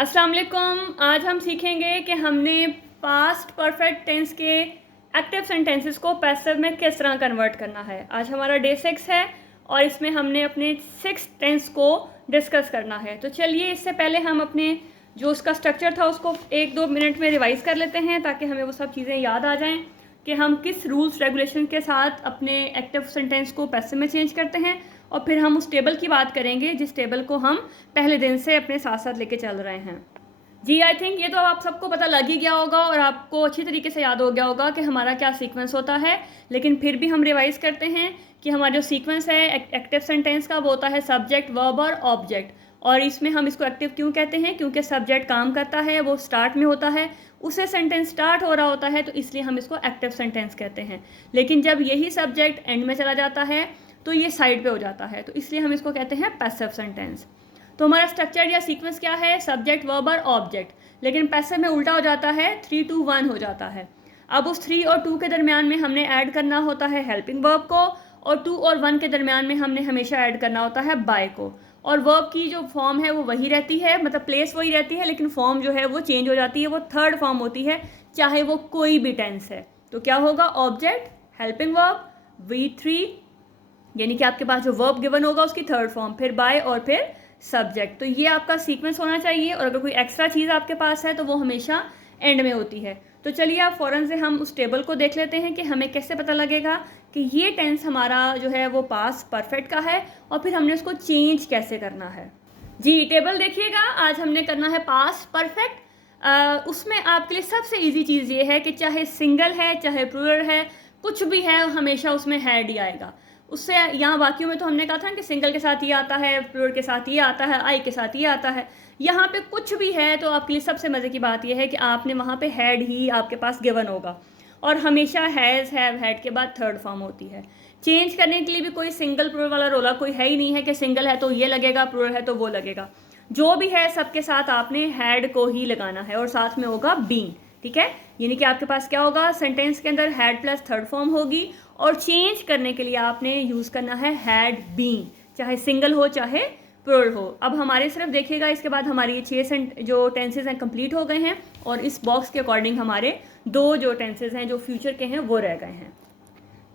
अस्सलाम वालेकुम। आज हम सीखेंगे कि हमने पास्ट परफेक्ट टेंस के एक्टिव सेंटेंसेस को पैसिव में किस तरह कन्वर्ट करना है। आज हमारा डे 6 है और इसमें हमने अपने 6 टेंस को डिस्कस करना है। तो चलिए इससे पहले हम अपने जो उसका स्ट्रक्चर था उसको 1-2 मिनट में रिवाइज़ कर लेते हैं ताकि हमें वो सब चीज़ें याद आ जाएं कि हम किस रूल्स रेगुलेशन के साथ अपने एक्टिव सेंटेंस को पैसिव में चेंज करते हैं। और फिर हम उस टेबल की बात करेंगे जिस टेबल को हम पहले दिन से अपने साथ साथ लेके चल रहे हैं। जी आई थिंक ये तो आप सबको पता लग ही गया होगा और आपको अच्छी तरीके से याद हो गया होगा कि हमारा क्या सीक्वेंस होता है, लेकिन फिर भी हम रिवाइज करते हैं कि हमारा जो सीक्वेंस है एक्टिव सेंटेंस का वो होता है सब्जेक्ट, वर्ब और ऑब्जेक्ट। और इसमें हम इसको एक्टिव क्यों कहते हैं? क्योंकि सब्जेक्ट काम करता है, वो स्टार्ट में होता है, उससे सेंटेंस स्टार्ट हो रहा होता है, तो इसलिए हम इसको एक्टिव सेंटेंस कहते हैं। लेकिन जब यही सब्जेक्ट एंड में चला जाता है तो ये साइड पे हो जाता है, तो इसलिए हम इसको कहते हैं पैसिव सेंटेंस। तो हमारा स्ट्रक्चर या सीक्वेंस क्या है? सब्जेक्ट, वर्ब और ऑब्जेक्ट। लेकिन पैसिव में उल्टा हो जाता है, 3 to 1 हो जाता है। अब उस 3 और 2 के दरमियान में हमने ऐड करना होता है हेल्पिंग वर्ब को, और 2 और 1 के दरमियान में हमने हमेशा ऐड करना होता है बाय को। और वर्ब की जो फॉर्म है वो वही रहती है, मतलब प्लेस वही रहती है, लेकिन फॉर्म जो है वो चेंज हो जाती है, वो थर्ड फॉर्म होती है, चाहे वो कोई भी टेंस है। तो क्या होगा? ऑब्जेक्ट, हेल्पिंग वर्ब, V3, यानी कि आपके पास जो वर्ब गिवन होगा उसकी थर्ड फॉर्म, फिर बाय और फिर सब्जेक्ट। तो ये आपका सीक्वेंस होना चाहिए, और अगर कोई एक्स्ट्रा चीज़ आपके पास है तो वो हमेशा एंड में होती है। तो चलिए आप फ़ौरन से हम उस टेबल को देख लेते हैं कि हमें कैसे पता लगेगा कि ये टेंस हमारा जो है वो पास्ट परफेक्ट का है, और फिर हमने उसको चेंज कैसे करना है। जी टेबल देखिएगा, आज हमने करना है पास्ट परफेक्ट। उसमें आपके लिए सबसे ईजी चीज़ ये है कि चाहे सिंगल है चाहे प्लूरल है, कुछ भी है, हमेशा उसमें हैड ही आएगा। उससे यहाँ बाकियों में तो हमने कहा था कि सिंगल के साथ ये आता है, प्लूरल के साथ ये आता है, आई के साथ ये आता है। यहाँ पे कुछ भी है तो आपके लिए सबसे मज़े की बात यह है कि आपने वहाँ पे हैड ही आपके पास गिवन होगा, और हमेशा हैज़, हैव, हैड के बाद थर्ड फॉर्म होती है। चेंज करने के लिए भी कोई सिंगल प्लूरल वाला रोला कोई है ही नहीं है कि सिंगल है तो ये लगेगा, प्लूरल है तो वो लगेगा। जो भी है सबके साथ आपने हैड को ही लगाना है, और साथ में होगा बीन। ठीक है, यानी कि आपके पास क्या होगा? सेंटेंस के अंदर हैड प्लस थर्ड फॉर्म होगी, और चेंज करने के लिए आपने यूज़ करना है हैड बीन, चाहे सिंगल हो चाहे प्लूरल हो। अब हमारे सिर्फ देखिएगा, इसके बाद हमारी ये 6 जो टेंसेज हैं कंप्लीट हो गए हैं, और इस बॉक्स के अकॉर्डिंग हमारे 2 जो टेंसेज हैं जो फ्यूचर के हैं वो रह गए हैं।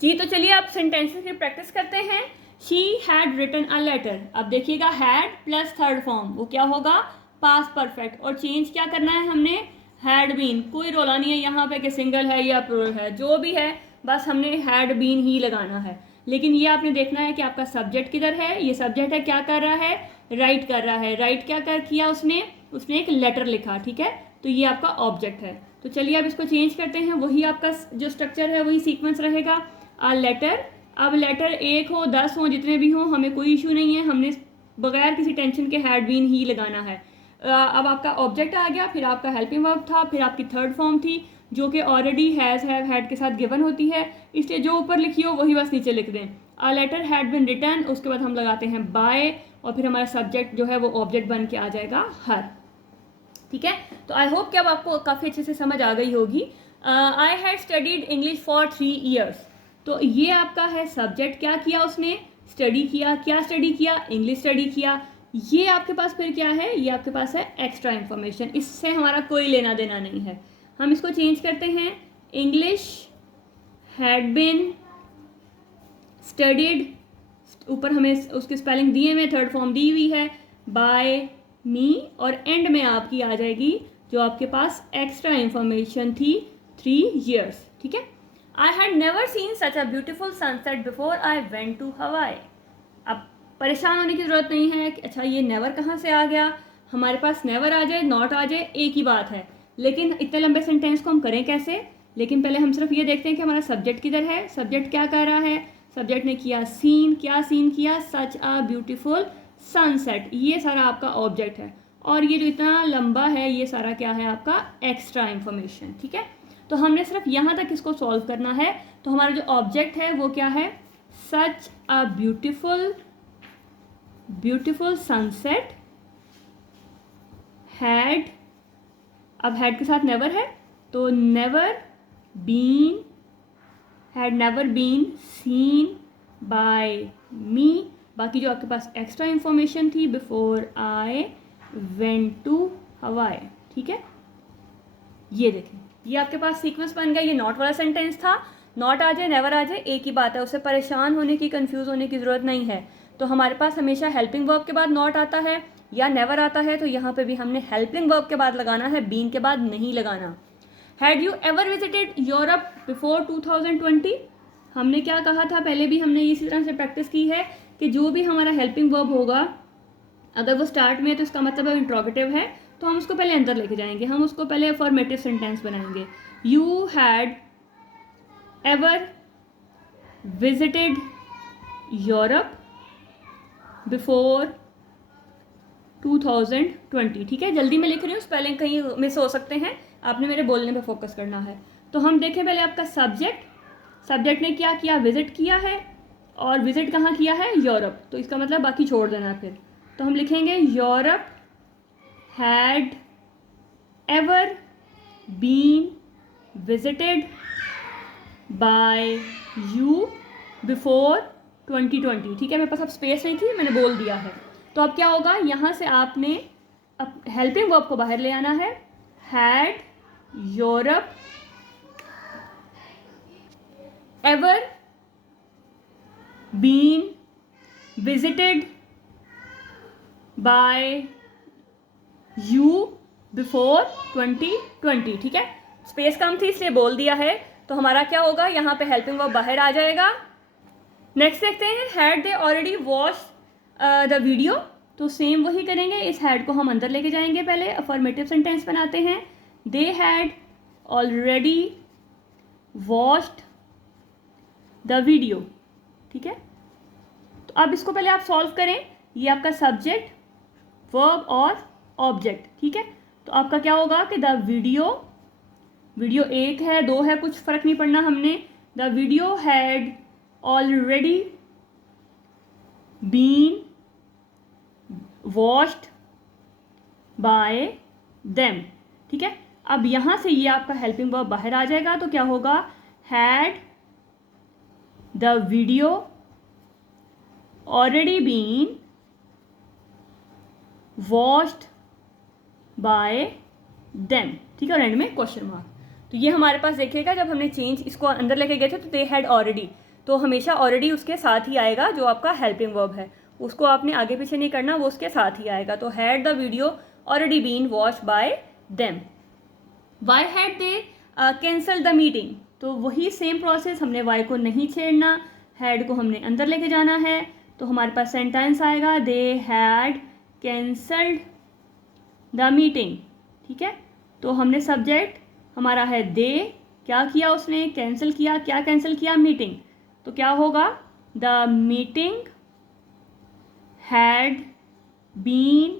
जी तो चलिए आप सेंटेंसेस की प्रैक्टिस करते हैं। She had written a letter. अब देखिएगा हैड प्लस थर्ड फॉर्म वो क्या होगा? Past perfect. और चेंज क्या करना है हमने? Had been. कोई रोला नहीं है यहाँ पे कि सिंगल है या प्लूरल है, जो भी है बस हमने हैड बीन ही लगाना है। लेकिन ये आपने देखना है कि आपका सब्जेक्ट किधर है। ये सब्जेक्ट है, क्या कर रहा है? राइट कर रहा है। राइट क्या कर किया उसने? उसने एक लेटर लिखा। ठीक है, तो ये आपका ऑब्जेक्ट है। तो चलिए अब इसको चेंज करते हैं, वही आपका जो स्ट्रक्चर है वही सीक्वेंस रहेगा। आ लेटर। अब लेटर 1 हो 10 हो जितने भी हों, हमें कोई इशू नहीं है, हमने बगैर किसी टेंशन के हैड बीन ही लगाना है। अब आपका ऑब्जेक्ट आ गया, फिर आपका हेल्पिंग वर्ब था, फिर आपकी थर्ड फॉर्म थी जो कि ऑलरेडी हैज़, हैव, हैड के साथ गिवन होती है, इसलिए जो ऊपर लिखी हो वही बस नीचे लिख दें। A letter had been return, उसके बाद हम लगाते हैं बाय, और फिर हमारा सब्जेक्ट जो है वो ऑब्जेक्ट बन के आ जाएगा हर। ठीक है, तो आई होप कि अब आपको काफ़ी अच्छे से समझ आ गई होगी। I had studied English for 3 years। तो ये आपका है सब्जेक्ट, क्या किया उसने? स्टडी किया। क्या स्टडी किया? इंग्लिश स्टडी किया। ये आपके पास फिर क्या है? ये आपके पास है एक्स्ट्रा इन्फॉर्मेशन, इससे हमारा कोई लेना देना नहीं है। हम इसको चेंज करते हैं, इंग्लिश हैड बिन स्टडीड, ऊपर हमें उसकी स्पेलिंग दिए हुए, थर्ड फॉर्म दी हुई है, बाय मी, और एंड में आपकी आ जाएगी जो आपके पास एक्स्ट्रा इन्फॉर्मेशन थी, 3 years। ठीक है, I had never seen such a beautiful sunset before I went to Hawaii. अब परेशान होने की ज़रूरत नहीं है कि अच्छा ये नेवर कहाँ से आ गया। हमारे पास नेवर आ जाए, नॉट आ जाए, एक ही बात है, लेकिन इतने लंबे सेंटेंस को हम करें कैसे? लेकिन पहले हम सिर्फ ये देखते हैं कि हमारा सब्जेक्ट किधर है। सब्जेक्ट क्या कर रहा है? सब्जेक्ट ने किया सीन। क्या सीन किया? सच अ ब्यूटीफुल सनसेट। ये सारा आपका ऑब्जेक्ट है, और ये जो इतना लंबा है ये सारा क्या है? आपका एक्स्ट्रा इन्फॉर्मेशन। ठीक है, तो हमने सिर्फ यहाँ तक इसको सॉल्व करना है। तो हमारा जो ऑब्जेक्ट है वो क्या है? Such a beautiful sunset had. अब हैड के साथ नेवर है, तो never been, had never been seen by me. बाकी जो आपके पास एक्स्ट्रा इन्फॉर्मेशन थी, before I went to Hawaii, ठीक है। ये देखें, ये आपके पास सीक्वेंस बन गया। ये नॉट वाला सेंटेंस था, नॉट आ जाए नेवर आ जाए एक ही बात है, उससे परेशान होने की, कंफ्यूज होने की ज़रूरत नहीं है। तो हमारे पास हमेशा हेल्पिंग वर्ब के बाद नॉट आता है या नेवर आता है, तो यहाँ पे भी हमने हेल्पिंग वर्ब के बाद लगाना है, बीन के बाद नहीं लगाना। Had you ever visited Europe before 2020? हमने क्या कहा था, पहले भी हमने इसी तरह से प्रैक्टिस की है कि जो भी हमारा हेल्पिंग वर्ब होगा अगर वो स्टार्ट में है तो इसका मतलब है इंट्रोगेटिव है, तो हम उसको पहले अंदर लेके जाएंगे, हम उसको पहले अफर्मेटिव सेंटेंस बनाएंगे। You had ever visited Europe before 2020, ठीक है। जल्दी में लिख रही हूँ, स्पेलिंग कहीं मिस हो सकते हैं, आपने मेरे बोलने पे फोकस करना है। तो हम देखें पहले आपका सब्जेक्ट ने क्या किया, विजिट किया है, और विजिट कहाँ किया है, यूरोप, तो इसका मतलब बाकी छोड़ देना है फिर। तो हम लिखेंगे Europe had ever been visited by you before 2020, ठीक है। मेरे पास अब स्पेस नहीं थी, मैंने बोल दिया है। तो अब क्या होगा, यहाँ से आपने अब हेल्पिंग वर्ब को बाहर ले आना है। Had Europe ever been visited by you before 2020, ठीक है। स्पेस कम थी इसलिए बोल दिया है। तो हमारा क्या होगा, यहाँ पे हेल्पिंग वर्ब बाहर आ जाएगा। नेक्स्ट देखते हैं, had they already watch the video. तो सेम वही करेंगे, इस हैड को हम अंदर लेके जाएंगे, पहले अफर्मेटिव सेंटेंस बनाते हैं। They had already watched the video, ठीक है। तो अब इसको पहले आप सॉल्व करें। ये आपका सब्जेक्ट, वर्ब और ऑब्जेक्ट, ठीक है। तो आपका क्या होगा कि द वीडियो एक है, दो है, कुछ फर्क नहीं पड़ना हमने। The video had already been watched by them, ठीक है। अब यहाँ से ये आपका हेल्पिंग वर्ब बाहर आ जाएगा, तो क्या होगा, had the video already been watched by them, ठीक है, और एंड में क्वेश्चन मार्क। तो ये हमारे पास देखिएगा, जब हमने चेंज इसको अंदर लेके गए थे तो दे हैड ऑलरेडी, तो हमेशा ऑलरेडी उसके साथ ही आएगा, जो आपका हेल्पिंग वर्ब है उसको आपने आगे पीछे नहीं करना, वो उसके साथ ही आएगा। तो had the video already been watched by them. Why had they cancel the meeting, तो वही सेम प्रोसेस, हमने वाई को नहीं छेड़ना, हैड को हमने अंदर लेके जाना है। तो हमारे पास सेंटेंस आएगा, they had cancelled the meeting, ठीक है। तो हमने सब्जेक्ट हमारा है दे, क्या किया उसने, कैंसिल किया, क्या कैंसिल किया, मीटिंग। तो क्या होगा, the meeting had been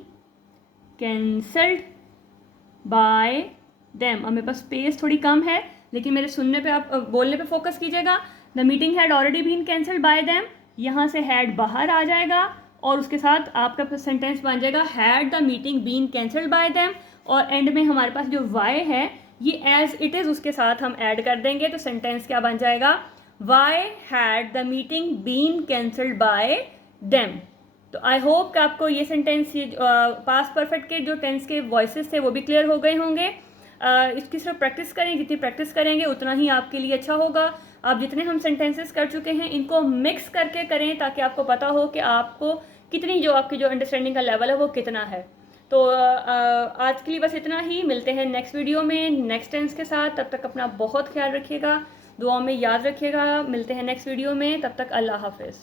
cancelled by them. अब मेरे पास स्पेस थोड़ी कम है, लेकिन मेरे सुनने पे, आप बोलने पे फोकस कीजिएगा। The meeting had already been cancelled by them, यहाँ से हैड बाहर आ जाएगा और उसके साथ आपका सेंटेंस बन जाएगा had the meeting been cancelled by them, और एंड में हमारे पास जो वाई है ये एज इट इज़ उसके साथ हम ऐड कर देंगे। तो सेंटेंस क्या बन जाएगा, why had the meeting been cancelled by them. तो आई होप कि आपको ये सेंटेंस, ये पास्ट परफेक्ट के जो टेंस के वॉइसेस थे वो भी क्लियर हो गए होंगे। इसकी सिर्फ प्रैक्टिस करें, जितनी प्रैक्टिस करेंगे उतना ही आपके लिए अच्छा होगा। आप जितने हम सेंटेंसेस कर चुके हैं इनको मिक्स करके करें, ताकि आपको पता हो कि आपको कितनी, जो आपकी जो अंडरस्टैंडिंग का लेवल है वो कितना है। तो आज के लिए बस इतना ही, मिलते हैं नेक्स्ट वीडियो में नेक्स्ट टेंस के साथ। तब तक अपना बहुत ख्याल रखिएगा, दुआओं में याद रखिएगा। मिलते हैं नेक्स्ट वीडियो में, तब तक अल्लाह हाफिज़।